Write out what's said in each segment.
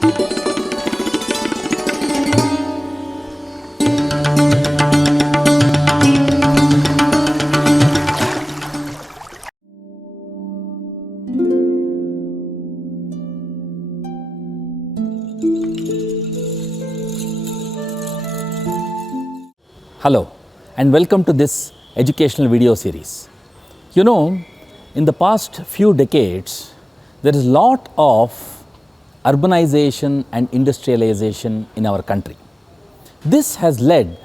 Hello and welcome to this educational video series. You know, in the past few decades, there is a lot of urbanization and industrialization in our country. This has led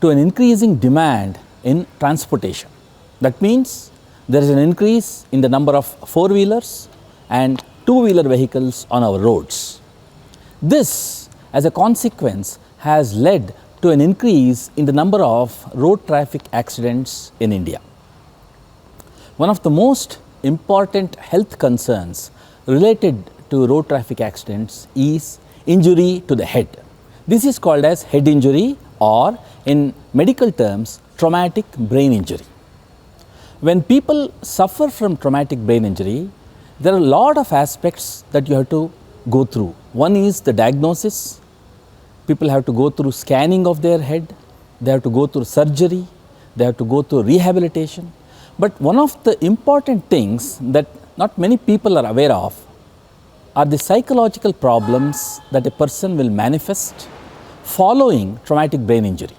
to an increasing demand in transportation. That means there is an increase in the number of four-wheelers and two-wheeler vehicles on our roads. This, as a consequence, has led to an increase in the number of road traffic accidents in India. One of the most important health concerns related to road traffic accidents is injury to the head. This is called as head injury, or in medical terms, traumatic brain injury. When people suffer from traumatic brain injury, there are a lot of aspects that you have to go through. One is the diagnosis. People have to go through scanning of their head, they have to go through surgery, they have to go through rehabilitation. But one of the important things that not many people are aware of are the psychological problems that a person will manifest following traumatic brain injury.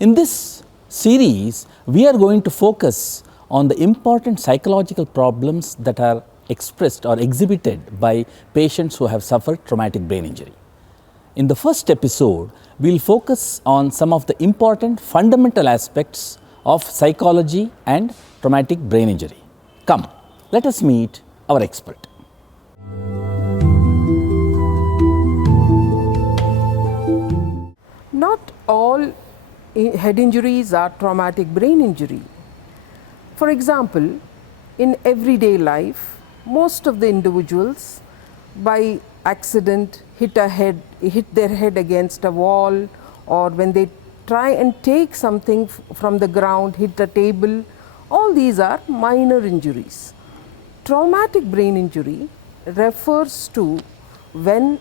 In this series, we are going to focus on the important psychological problems that are expressed or exhibited by patients who have suffered traumatic brain injury. In the first episode, we will focus on some of the important fundamental aspects of psychology and traumatic brain injury. Come, let us meet our expert. Not all head injuries are traumatic brain injury. For example, in everyday life, most of the individuals by accident hit their head against a wall, or when they try and take something from the ground, hit the table. All these are minor injuries. Traumatic brain injury refers to when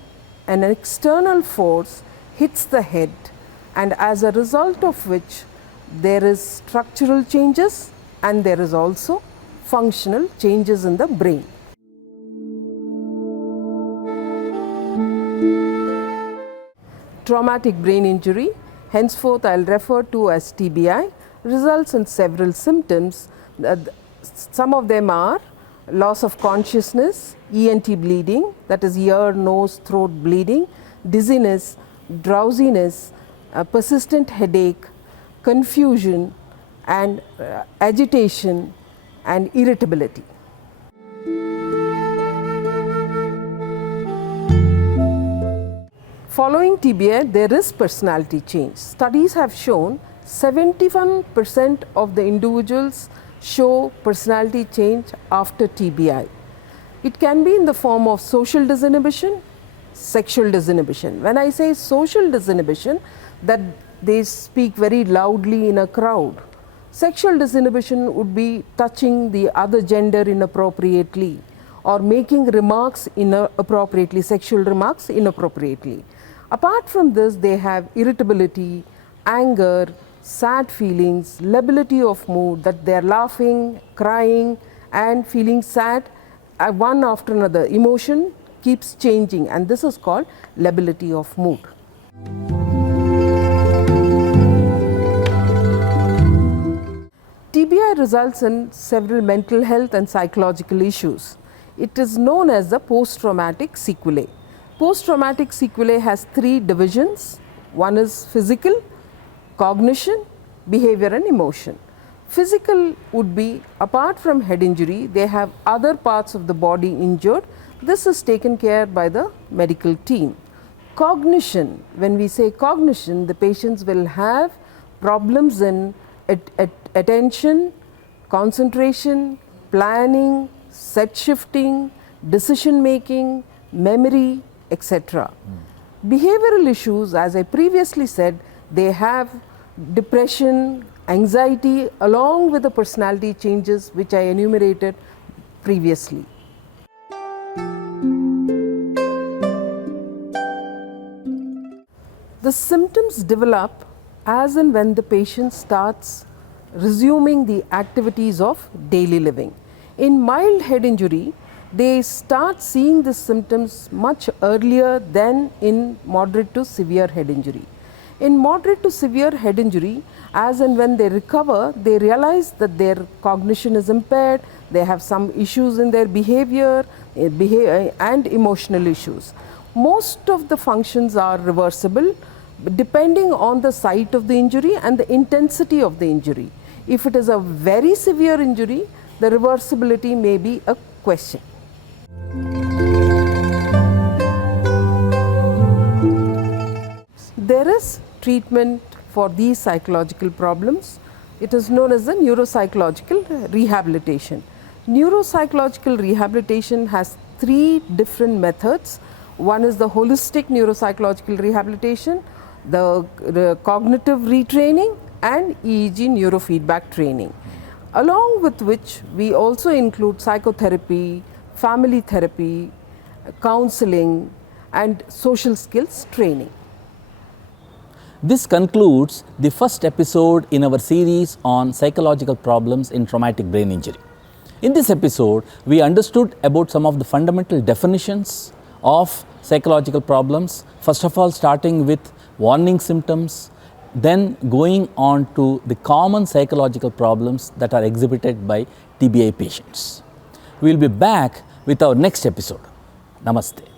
an external force hits the head, and as a result of which there is structural changes and there is also functional changes in the brain. Traumatic brain injury, henceforth I will refer to as TBI, results in several symptoms. Some of them are loss of consciousness, ENT bleeding, that is ear, nose, throat bleeding, dizziness, drowsiness, persistent headache, confusion, and agitation and irritability. Following TBI, there is personality change. Studies have shown 71% of the individuals show personality change after TBI. It can be in the form of social disinhibition, sexual disinhibition. When I say social disinhibition, that they speak very loudly in a crowd. Sexual disinhibition would be touching the other gender inappropriately or making remarks inappropriately, sexual remarks inappropriately. Apart from this, they have irritability, anger, sad feelings, lability of mood, that they are laughing, crying and feeling sad one after another. Emotion keeps changing, and this is called lability of mood. TBI results in several mental health and psychological issues. It is known as the post-traumatic sequelae. Post-traumatic sequelae has three divisions. One is physical, cognition, behavior and emotion. Physical would be, apart from head injury, they have other parts of the body injured. This is taken care by the medical team. Cognition, when we say cognition, the patients will have problems in attention, concentration, planning, set shifting, decision making, memory, etc. Behavioral issues, as I previously said, they have depression, anxiety, along with the personality changes which I enumerated previously. The symptoms develop as and when the patient starts resuming the activities of daily living. In mild head injury, they start seeing the symptoms much earlier than in moderate to severe head injury. In moderate to severe head injury, as and when they recover, they realize that their cognition is impaired, they have some issues in their behavior and emotional issues. Most of the functions are reversible depending on the site of the injury and the intensity of the injury. If it is a very severe injury, the reversibility may be a question. There is treatment for these psychological problems. It is known as the neuropsychological rehabilitation. Neuropsychological rehabilitation has three different methods. One is the holistic neuropsychological rehabilitation, the cognitive retraining, and EEG neurofeedback training, along with which we also include psychotherapy, family therapy, counseling, and social skills training. This concludes the first episode in our series on psychological problems in traumatic brain injury. In this episode, we understood about some of the fundamental definitions of psychological problems, first of all starting with warning symptoms, then going on to the common psychological problems that are exhibited by TBI patients. We will be back with our next episode. Namaste.